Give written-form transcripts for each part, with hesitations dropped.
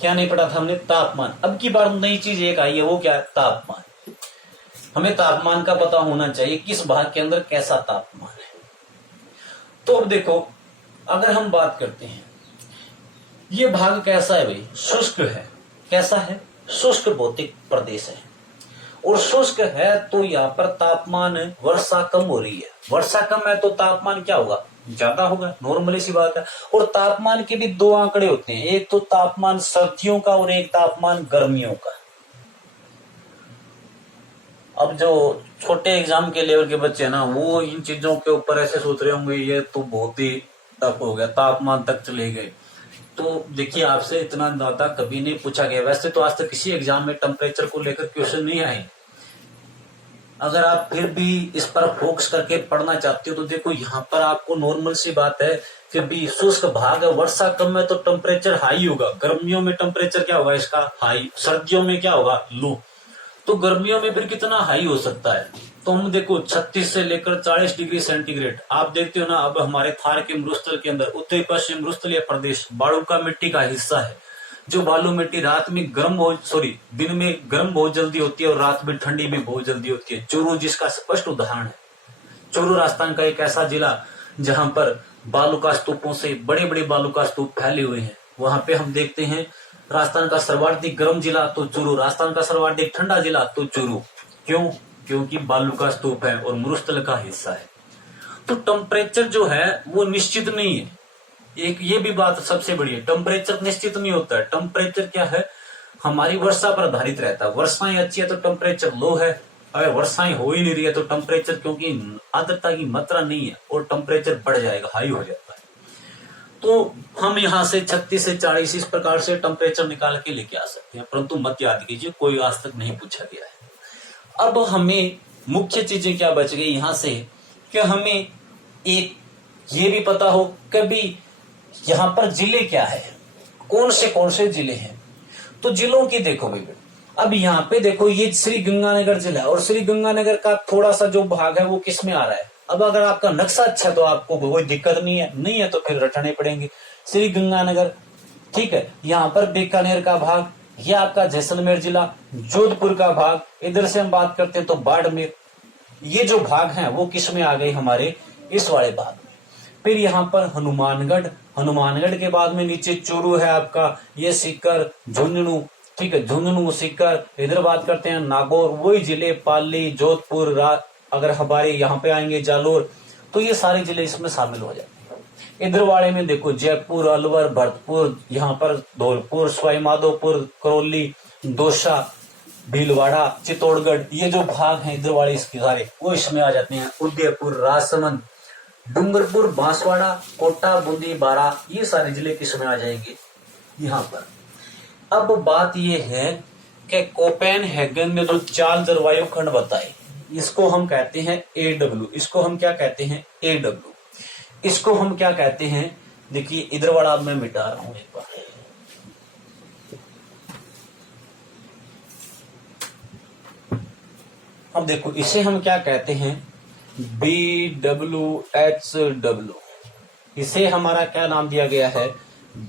क्या नहीं पढ़ा था हमने? तापमान। अब की बार नई चीज एक आई है, वो क्या है? तापमान। हमें तापमान का पता होना चाहिए, किस भाग के अंदर कैसा तापमान है। तो अब देखो, अगर हम बात करते हैं, ये भाग कैसा है भाई? शुष्क है। कैसा है? शुष्क भौतिक प्रदेश है। और शुष्क है तो यहाँ पर तापमान वर्षा कम हो रही है। वर्षा कम है तो तापमान क्या होगा? ज्यादा होगा, नॉर्मली सी बात है। और तापमान के भी दो आंकड़े होते हैं, एक तो तापमान सर्दियों का और एक तापमान गर्मियों का। अब जो छोटे एग्जाम के लेवल के बच्चे हैं ना, वो इन चीजों के ऊपर ऐसे सोच रहे होंगे ये तो बहुत ही टफ हो गया, तापमान तक चले गए। तो देखिए, आपसे इतना ज्यादा कभी नहीं पूछा गया। वैसे तो आज तक किसी एग्जाम में टेम्परेचर को लेकर क्वेश्चन नहीं आए। अगर आप फिर भी इस पर फोकस करके पढ़ना चाहते हो तो देखो, यहाँ पर आपको नॉर्मल सी बात है, फिर भी शुष्क भाग है, वर्षा कम है तो टेम्परेचर हाई होगा। गर्मियों में टेम्परेचर क्या होगा इसका? हाई। सर्दियों में क्या होगा? लो। तो गर्मियों में फिर कितना हाई हो सकता है? तो हम देखो 36 से लेकर 40 डिग्री सेंटीग्रेड। आप देखते हो ना, अब हमारे थार के मरुस्थल के अंदर, उत्तरी पश्चिम मरुस्थलीय प्रदेश बालुका मिट्टी का हिस्सा है। जो बालू मिट्टी रात में दिन में गर्म बहुत जल्दी होती है और रात में ठंडी भी बहुत जल्दी होती है। चूरू जिसका स्पष्ट उदाहरण है। चूरू राजस्थान का एक ऐसा जिला जहां पर बालुका स्तूपों से बड़े बड़े बालुका स्तूप फैले हुए हैं। वहां पे हम देखते हैं राजस्थान का सर्वाधिक गर्म जिला तो चूरू, राजस्थान का सर्वाधिक ठंडा जिला तो चूरू। क्यों? क्योंकि बालुका स्तूप है और मरुस्थल का हिस्सा है। तो टेम्परेचर जो है वो निश्चित नहीं है। एक ये भी बात सबसे बड़ी है, टेम्परेचर निश्चित नहीं होता है। टेम्परेचर क्या है? हमारी वर्षा पर आधारित रहता है। वर्षाएं अच्छी है तो टेम्परेचर लो है, अगर वर्षाएं हो ही नहीं रही है तो टेम्परेचर, क्योंकि आर्द्रता की मात्रा नहीं है और टेम्परेचर बढ़ जाएगा, हाई हो जाता है। तो हम यहाँ से 36 से 40 इस प्रकार से टेम्परेचर निकाल के लेके आ सकते हैं, परंतु मत याद कीजिए कोई आज तक नहीं पूछा गया है। अब हमें मुख्य चीजें क्या बच गई यहाँ से, कि हमें एक ये भी पता हो कभी यहाँ पर जिले क्या है, कौन से जिले हैं। तो जिलों की देखो भाई, अब यहाँ पे देखो ये श्री गंगानगर जिला है और श्री गंगानगर का थोड़ा सा जो भाग है वो किस में आ रहा है। अब अगर आपका नक्शा अच्छा तो आपको कोई दिक्कत नहीं है तो फिर रटने पड़ेंगे। श्री गंगानगर, ठीक है। यहाँ पर बीकानेर का भाग, ये आपका जैसलमेर जिला, जोधपुर का भाग, इधर से हम बात करते हैं तो बाड़मेर। ये जो भाग हैं वो किस में आ गए? हमारे इस वाले भाग में। फिर यहाँ पर हनुमानगढ़ के बाद में नीचे चूरू है आपका, ये सीकर, झुंझुनू, ठीक है, झुंझुनू, सीकर। इधर बात करते हैं नागौर, वही जिले पाली, जोधपुर, अगर हमारे यहाँ पे आएंगे जालोर, तो ये सारे जिले इसमें शामिल हो जाते हैं। इधर वाले में देखो जयपुर, अलवर, भरतपुर, यहाँ पर धौलपुर, सवाई माधोपुर, करौली, दौसा, भीलवाड़ा, चित्तौड़गढ़, ये जो भाग हैं इधर वाले इसके सारे वो इसमें आ जाते हैं। उदयपुर, राजसमंद, डूंगरपुर, बांसवाड़ा, कोटा, बूंदी, बारा, ये सारे जिले किसमें आ जाएंगे? यहाँ पर। अब बात ये है कि कोपेनहेगन ने जो 4 जलवायु खंड बताए, इसको हम कहते हैं AW। इसको हम क्या कहते हैं? AW। इसको हम क्या कहते हैं? देखिए इधर वाला मैं मिटा रहा हूं एक बार। अब देखो इसे हम क्या कहते हैं? BWHW। इसे हमारा क्या नाम दिया गया है?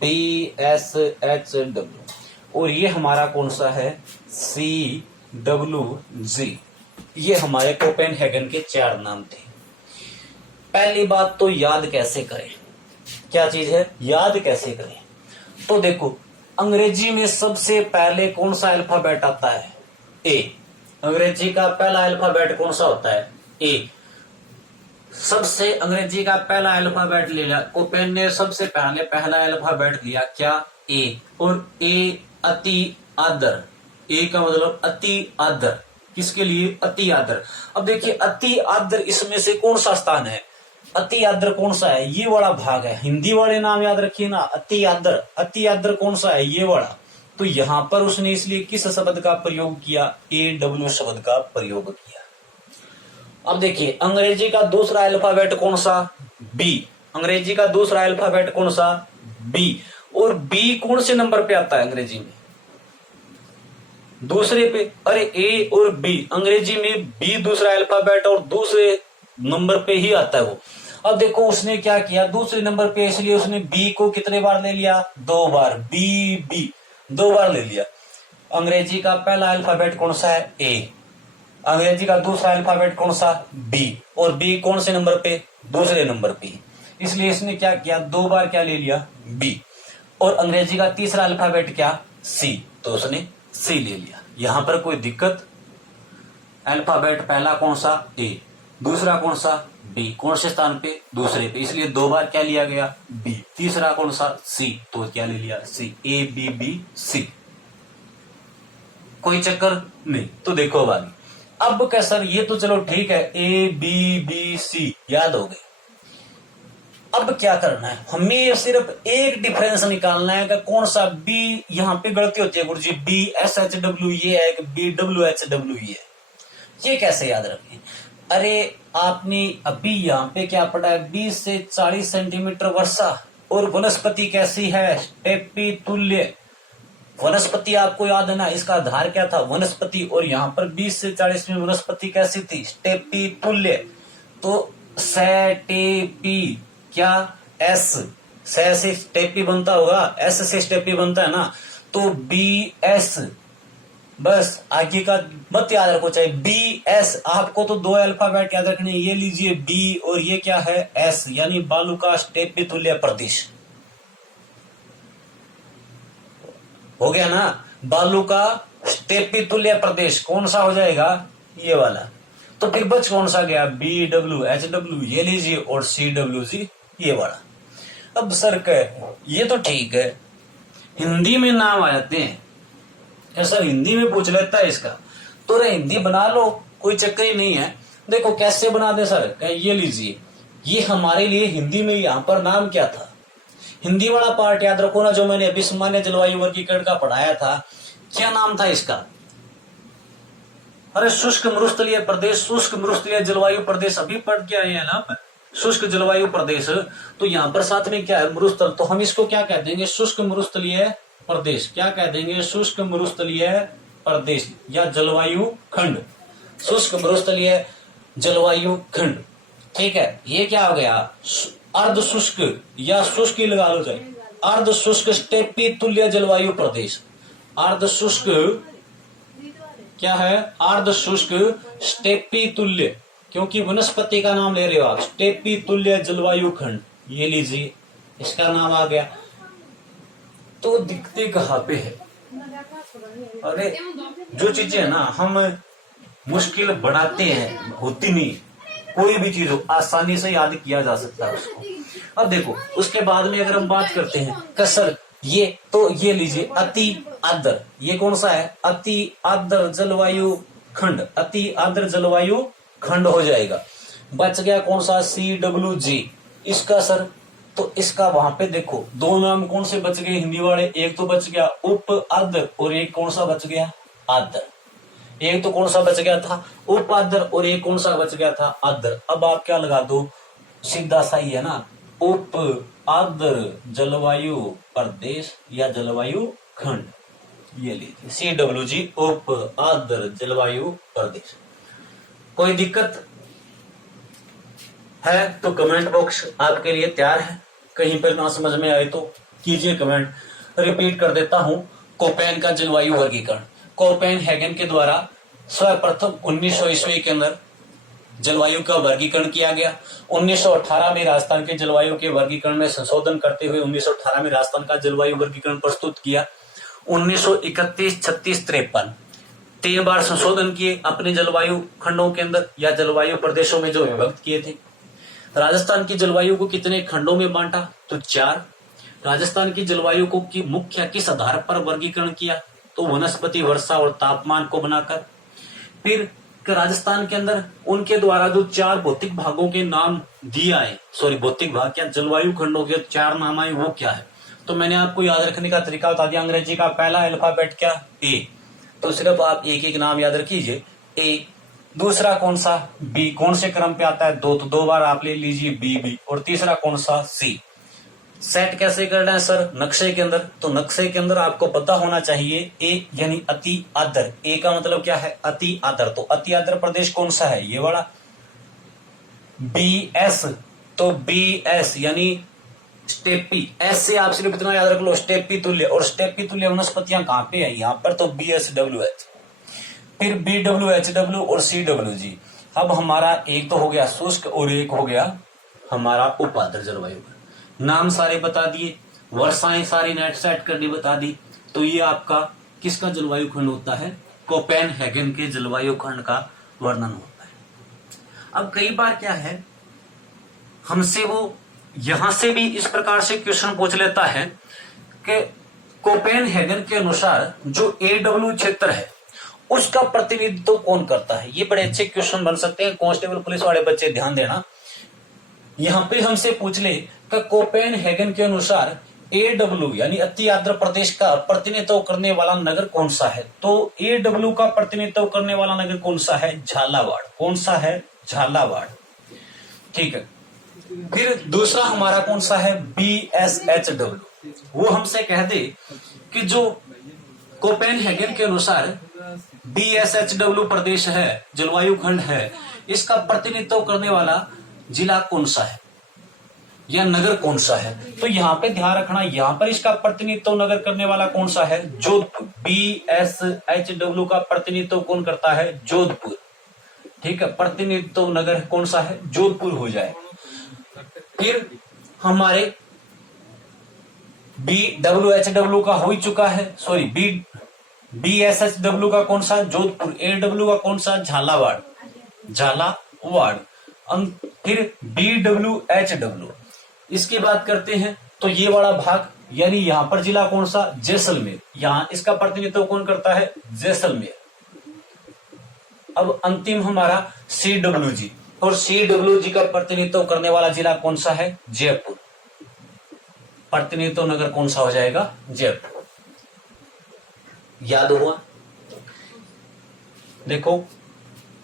BSHW। और ये हमारा कौन सा है? CWG। ये हमारे कोपेनहेगन के 4 नाम थे। पहली बात तो याद कैसे करें? क्या चीज है? याद कैसे करें? तो देखो अंग्रेजी में सबसे पहले कौन सा अल्फाबेट आता है? A। अंग्रेजी का पहला अल्फाबेट कौन सा होता है? A। सबसे अंग्रेजी का पहला अल्फाबेट ले लिया कोपेन ने, सबसे पहले पहला अल्फाबेट लिया क्या? A। और A अति आदर। A का मतलब अति आदर। किसके लिए? अति आदर। अब देखिए अति आदर इसमें से कौन सा स्थान है? अति आदर कौन सा है? ये वाला भाग है। हिंदी वाले नाम याद रखिए ना, अति आदर। अति आदर कौन सा है? ये वाला। तो यहां पर उसने इसलिए किस शब्द का प्रयोग किया? AW शब्द का प्रयोग किया। अब देखिए अंग्रेजी का दूसरा अल्फाबेट कौन सा? B। अंग्रेजी का दूसरा अल्फाबेट कौन सा? B। और B कौन से नंबर पे आता है अंग्रेजी में? दूसरे पे। अरे A और B, अंग्रेजी में B दूसरा अल्फाबेट और दूसरे नंबर पे ही आता है वो। अब देखो उसने क्या किया दूसरे नंबर पे, इसलिए उसने B को कितने बार ले लिया? 2 बार। B दो बार ले लिया। अंग्रेजी का पहला अल्फाबेट कौन सा है? ए। अंग्रेजी का दूसरा अल्फाबेट कौन सा? बी। और बी कौन से नंबर पे? दूसरे नंबर पे। इसलिए इसने क्या किया? दो बार क्या ले लिया? बी। और अंग्रेजी का तीसरा अल्फाबेट क्या? सी, तो उसने सी ले लिया। यहां पर कोई दिक्कत? अल्फाबेट पहला कौन सा? ए। दूसरा कौन सा? बी। कौन से स्थान पे? दूसरे पे। इसलिए दो बार क्या लिया गया? बी। तीसरा कौन सा? सी, तो क्या ले लिया? C. A B B C. कोई चक्कर नहीं। तो देखो अब आगे। अब क्या सर, ये तो चलो ठीक है, ए बी बी सी याद हो गए। अब क्या करना है? हमें सिर्फ एक डिफरेंस निकालना है कि कौन सा बी। यहां पे गलती होती है गुरु जी, बी एस एच डब्ल्यू ये है कि बी डब्ल्यू एच डब्ल्यू ये है। ये कैसे याद रखें? अरे आपने अभी यहाँ पे क्या पढ़ा है? 20 से 40 सेंटीमीटर वर्षा और वनस्पति कैसी है? स्टेपी तुल्य। वनस्पति आपको याद है ना, इसका आधार क्या था? वनस्पति। और यहाँ पर 20 से 40 में वनस्पति कैसी थी? स्टेपी तुल्य। तो स्टेपी क्या? एस से स्टेपी बनता होगा, एस से स्टेपी बनता है ना, तो बी एस। बस आगे का मत याद रखो, चाहे बी एस। आपको तो दो अल्फाबेट याद रखने, ये लीजिए बी और ये क्या है? एस, यानी बालू का स्टेपी तुल्य प्रदेश। हो गया ना? बालू का स्टेपी तुल्य प्रदेश कौन सा हो जाएगा? ये वाला। तो फिर बच कौन सा गया? बी डब्ल्यू एच डब्ल्यू ये लीजिए, और सी डब्ल्यू जी ये वाला। अब सर कह, ये तो ठीक है, हिंदी में नाम आ जाते हैं क्या सर? हिंदी में पूछ लेता है इसका, तो रे हिंदी बना लो, कोई चक्कर ही नहीं है। देखो कैसे बना दे सर? ये लीजिए, ये हमारे लिए हिंदी में यहाँ पर नाम क्या था? हिंदी वाला पार्ट याद रखो ना, जो मैंने अभी सामान्य जलवायु वर्गीकरण का पढ़ाया था। क्या नाम था इसका? अरे शुष्क मरुस्थलीय प्रदेश, शुष्क मरुस्थलीय जलवायु प्रदेश अभी पढ़ के आए हैं ना, शुष्क जलवायु प्रदेश। तो यहाँ पर साथ में क्या है? मरुस्थल। तो हम इसको क्या कह देंगे? शुष्क मरुस्थलीय प्रदेश। क्या कह देंगे? शुष्क मरुस्थलीय प्रदेश या जलवायु खंड, शुष्क मरुस्थलीय जलवायु खंड। ठीक है, ये क्या हो गया? अर्ध शुष्क या शुष्क ही लगा लो, चाहे अर्ध शुष्क स्टेपी तुल्य जलवायु प्रदेश। अर्ध शुष्क क्या है? अर्ध शुष्क स्टेपी तुल्य, क्योंकि वनस्पति का नाम ले रहे हो आप, स्टेपी तुल्य जलवायु खंड। ये लीजिए, इसका नाम आ गया। तो दिखते कहाँ पे है? अरे जो चीजें है ना हम मुश्किल बढ़ाते हैं, होती नहीं। कोई भी चीज हो आसानी से याद किया जा सकता है उसको। अब देखो उसके बाद में अगर हम बात करते हैं कसर, ये तो ये लीजिए अति आर्द्र। ये कौन सा है? अति आर्द्र जलवायु खंड। अति आर्द्र जलवायु खंड हो जाएगा। बच गया कौन सा? C W G. इसका सर, तो इसका वहां पे देखो दो नाम कौन से बच गए हिंदी वाले? एक तो बच गया उप आर्द्र और एक कौन सा बच गया? आर्द्र। एक तो कौन सा बच गया था? उप आर्द्र, और एक कौन सा बच गया था? आर्द्र। अब आप क्या लगा दो? सीधा सा ही है ना, उप आर्द्र जलवायु प्रदेश या जलवायु खंड। ये लीजिए सी डब्ल्यू जी, उप आर्द्र जलवायु प्रदेश। कोई दिक्कत है तो कमेंट बॉक्स आपके लिए तैयार है। कहीं पर ना समझ में आए तो कीजिए कमेंट। रिपीट कर देता हूं, कोपेन का जलवायु वर्गीकरण कोपेनहेगन के द्वारा सर्वप्रथम 1900 ईस्वी के अंदर जलवायु का वर्गीकरण किया गया। 1918 में राजस्थान के जलवायु के वर्गीकरण में संशोधन करते हुए 1918 में राजस्थान का जलवायु वर्गीकरण प्रस्तुत किया। 1931, 36, 53 3 बार संशोधन किए अपने जलवायु खंडों के अंदर या जलवायु प्रदेशों में जो विभक्त किए थे। राजस्थान की जलवायु को कितने खंडों में बांटा? तो 4। राजस्थान की जलवायु को की मुख्य किस आधार पर वर्गीकरण किया? तो वनस्पति, वर्षा और तापमान को बनाकर। फिर राजस्थान के अंदर उनके द्वारा जो 4 भौतिक भागों के नाम दिया है, सॉरी भौतिक भाग क्या, जलवायु खंडों के 4 नाम आए, वो क्या है? तो मैंने आपको याद रखने का तरीका बता दिया। अंग्रेजी का पहला अल्फाबेट क्या? ए। तो सिर्फ आप एक एक नाम याद रखिए। ए। दूसरा कौन सा? बी। कौन से क्रम पे आता है? 2, तो 2 बार आप ले लीजिए बी बी। और तीसरा कौन सा? सी। सेट कैसे करना है सर? नक्शे के अंदर। तो नक्शे के अंदर आपको पता होना चाहिए ए यानी अति आर्द्र। ए का मतलब क्या है? अति आर्द्र। तो अति आर्द्र प्रदेश कौन सा है? ये वाला। बी एस, तो बी एस यानी स्टेपी, एस से आप सिर्फ इतना याद रख लो, स्टेपी तुल्य। और स्टेपी तुल्य वनस्पतियां कहां पे है, यहां पर तो BSWH, फिर BWHW और CWG। अब हमारा एक तो हो गया शुष्क और एक हो गया हमारा उपाद्र जलवायु। नाम सारे बता दिए, वर्षाएं सारी नेट सेट करनी बता दी। तो ये आपका किसका जलवायु खंड होता है, कोपेनहेगन के जलवायु खंड का वर्णन होता है। अब कई बार क्या है, हमसे वो यहां से भी इस प्रकार से क्वेश्चन पूछ लेता है कि कोपेनहेगन के अनुसार जो AW क्षेत्र है उसका प्रतिनिधित्व कौन करता है। ये बड़े अच्छे क्वेश्चन बन सकते हैं, कांस्टेबल पुलिस वाले बच्चे ध्यान देना। यहां पे हमसे पूछ ले कि कोपेनहेगन के अनुसार AW यानी अति आर्द्र प्रदेश का प्रतिनिधित्व करने वाला नगर कौन सा है। तो AW का प्रतिनिधित्व करने वाला नगर कौन सा है, झालावाड़। कौन सा है, झालावाड़। ठीक है। फिर दूसरा हमारा कौन सा है, BSHW। वो हमसे कह दे कि जो कोपेनहेगन के अनुसार BSHW प्रदेश है, जलवायु खंड है, इसका प्रतिनिधित्व करने वाला जिला कौन सा है या नगर कौन सा है। तो यहां पे ध्यान रखना, यहां पर इसका प्रतिनिधित्व नगर करने वाला कौन सा है, जोधपुर। BSHW का प्रतिनिधित्व कौन करता है, जोधपुर। ठीक है, प्रतिनिधित्व नगर कौन सा है, जोधपुर हो जाए। फिर हमारे BWHW का हो ही चुका है, सॉरी BSHW का कौन सा, जोधपुर। AW का कौन सा, झालावाड़, झालावाड़। फिर BWHW, इसकी बात करते हैं तो ये वाला भाग, यानी यहां पर जिला कौन सा, जैसलमेर। यहां इसका प्रतिनिधित्व कौन करता है, जैसलमेर। अब अंतिम हमारा CWG, और CWG का प्रतिनिधित्व करने वाला जिला कौन सा है, जयपुर। प्रतिनिधित्व नगर कौन सा हो जाएगा, जयपुर। याद हुआ। देखो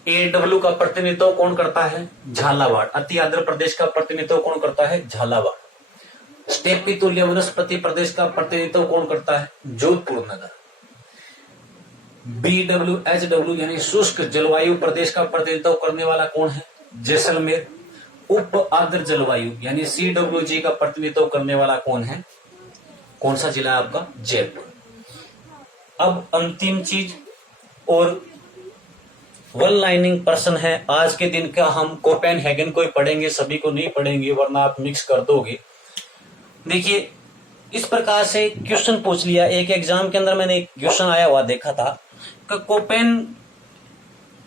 AW का प्रतिनिधित्व कौन करता है, झालावाड़। अति आर्द्र प्रदेश का प्रतिनिधित्व कौन करता है, झालावाड़। स्टेपी तुल्य वनस्पति प्रदेश का प्रतिनिधित्व कौन करता है, जोधपुर नगर। BWHW यानी शुष्क जलवायु प्रदेश का प्रतिनिधित्व करने वाला कौन है, जैसलमेर। उप आर्द्र जलवायु यानी CWG का प्रतिनिधित्व करने वाला कौन है, कौन सा जिला है आपका, जयपुर। अब अंतिम चीज और वन लाइनिंग प्रश्न है आज के दिन का। हम कोपेनहेगन को ही पढ़ेंगे, सभी को नहीं पढ़ेंगे वरना आप मिक्स कर दोगे। देखिए इस प्रकार से क्वेश्चन पूछ लिया। एक एग्जाम के अंदर मैंने एक क्वेश्चन आया हुआ देखा था कि कोपेन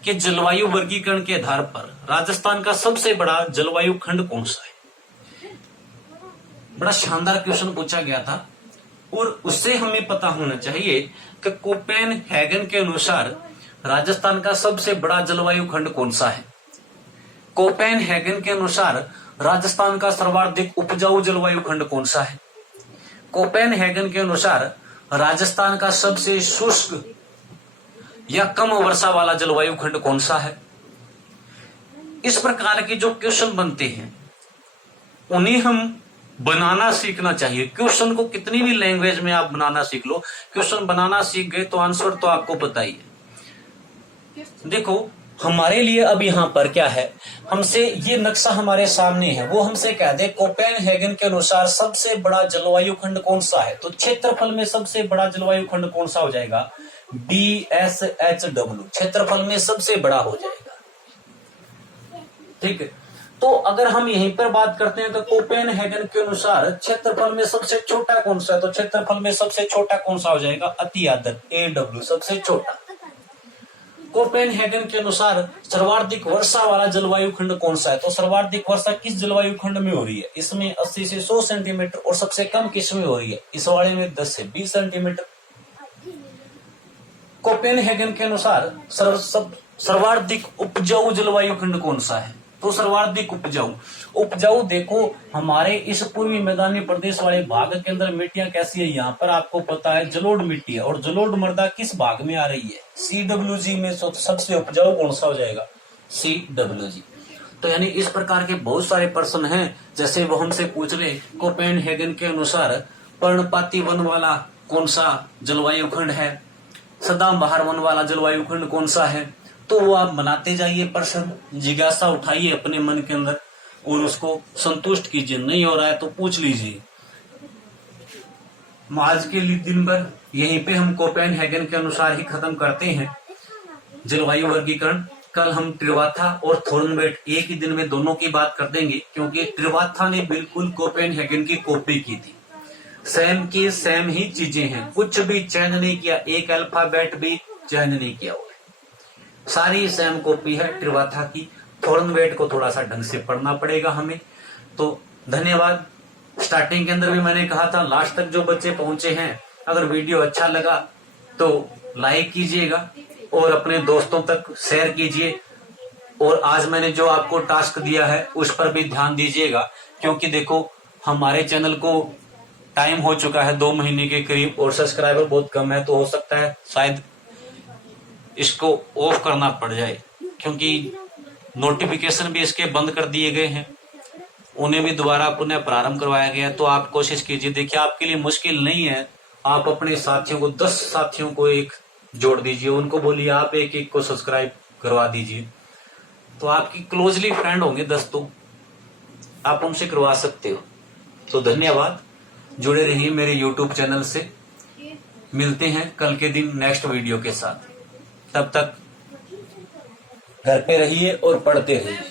के जलवायु वर्गीकरण के आधार पर राजस्थान का सबसे बड़ा जलवायु खंड कौन सा है। बड़ा शानदार क्वेश्चन पूछा गया था और उससे हमें पता होना चाहिए कि कोपेनहेगन के अनुसार राजस्थान का सबसे बड़ा जलवायु खंड कौन सा है। कोपेनहेगन के अनुसार राजस्थान का सर्वाधिक उपजाऊ जलवायु खंड कौन सा है। कोपेनहेगन के अनुसार राजस्थान का सबसे शुष्क या कम वर्षा वाला जलवायु खंड कौन सा है। इस प्रकार के जो क्वेश्चन बनते हैं उन्हें हम बनाना सीखना चाहिए। क्वेश्चन को कितनी भी लैंग्वेज में आप बनाना सीख लो, क्वेश्चन बनाना सीख गए तो आंसर तो आपको पता ही है। देखो हमारे लिए अब यहाँ पर क्या है, हमसे ये नक्शा हमारे सामने है, वो हमसे कह दे कोपेनहेगन के अनुसार सबसे बड़ा जलवायु खंड कौन सा है। तो क्षेत्रफल में सबसे बड़ा जलवायु खंड कौन सा हो जाएगा, BSHW। क्षेत्रफल में सबसे बड़ा हो जाएगा। ठीक है, तो अगर हम यहीं पर बात करते हैं तो कोपेनहेगन के अनुसार क्षेत्रफल में सबसे छोटा कौन सा है। तो क्षेत्रफल में सबसे छोटा कौन सा हो जाएगा, अति आर्द्र AW सबसे छोटा। कोपेनहेगन के अनुसार सर्वाधिक वर्षा वाला जलवायु खंड कौन सा है। तो सर्वाधिक वर्षा किस जलवायु खंड में हो रही है, इसमें 80 से 100 सेंटीमीटर। और सबसे कम किस में हो रही है, इस वाले में 10 से 20 सेंटीमीटर। कोपेनहेगन के अनुसार सर्वाधिक उपजाऊ जलवायु खंड कौन सा है। तो सर्वाधिक उपजाऊ देखो हमारे इस पूर्वी मैदानी प्रदेश वाले भाग के अंदर मिट्टियां कैसी है, यहाँ पर आपको पता है जलोढ़ मिट्टी है। और जलोढ़ मृदा किस भाग में आ रही है, CWG में। सबसे उपजाऊ कौन सा हो जाएगा, CWG। तो यानी इस प्रकार के बहुत सारे प्रश्न हैं। जैसे वो हमसे पूछ ले कोपेनहेगन के अनुसार पर्णपाती वन वाला कौन सा जलवायु खंड है, सदाबहार वन वाला जलवायु खंड कौन सा है। तो वो आप बनाते जाइए प्रश्न, जिज्ञासा उठाइए अपने मन के अंदर और उसको संतुष्ट कीजिए। नहीं हो रहा है तो पूछ लीजिए। आज के लिए दिन भर यहीं पे हम कोपेनहेगन के अनुसार ही खत्म करते हैं जलवायु वर्गीकरण। कल हम ट्रिवाथा और थोर्नवेट एक ही दिन में दोनों की बात कर देंगे, क्योंकि ट्रिवाथा ने बिल्कुल कोपेनहेगन की कॉपी की थी। सेम की सेम ही चीजें हैं, कुछ भी चेंज नहीं किया, एक अल्फाबेट भी चेंज नहीं किया हुआ, सारी सेम कॉपी है ट्रिवाथा की। थोर्नवेट को थोड़ा सा ढंग से पढ़ना पड़ेगा हमें। तो धन्यवाद। स्टार्टिंग के अंदर भी मैंने कहा था, लास्ट तक जो बच्चे पहुंचे हैं, अगर वीडियो अच्छा लगा तो लाइक कीजिएगा और अपने दोस्तों तक शेयर कीजिए। और आज मैंने जो आपको टास्क दिया है उस पर भी ध्यान दीजिएगा, क्योंकि देखो हमारे चैनल को टाइम हो चुका है 2 महीने के करीब और सब्सक्राइबर बहुत कम है, तो हो सकता है शायद इसको ऑफ करना पड़ जाए, क्योंकि नोटिफिकेशन भी इसके बंद कर दिए गए हैं, उन्हें भी दोबारा पुनः प्रारंभ करवाया गया। तो आप कोशिश कीजिए, देखिए आपके लिए मुश्किल नहीं है, आप अपने साथियों को 10 साथियों को एक जोड़ दीजिए, उनको बोलिए आप एक एक को सब्सक्राइब करवा दीजिए, तो आपकी क्लोजली फ्रेंड होंगे 10, तो आप उनसे करवा सकते हो। तो धन्यवाद, जुड़े रहिए मेरे YouTube चैनल से। मिलते हैं कल के दिन नेक्स्ट वीडियो के साथ, तब तक घर पे रहिए और पढ़ते रहिए।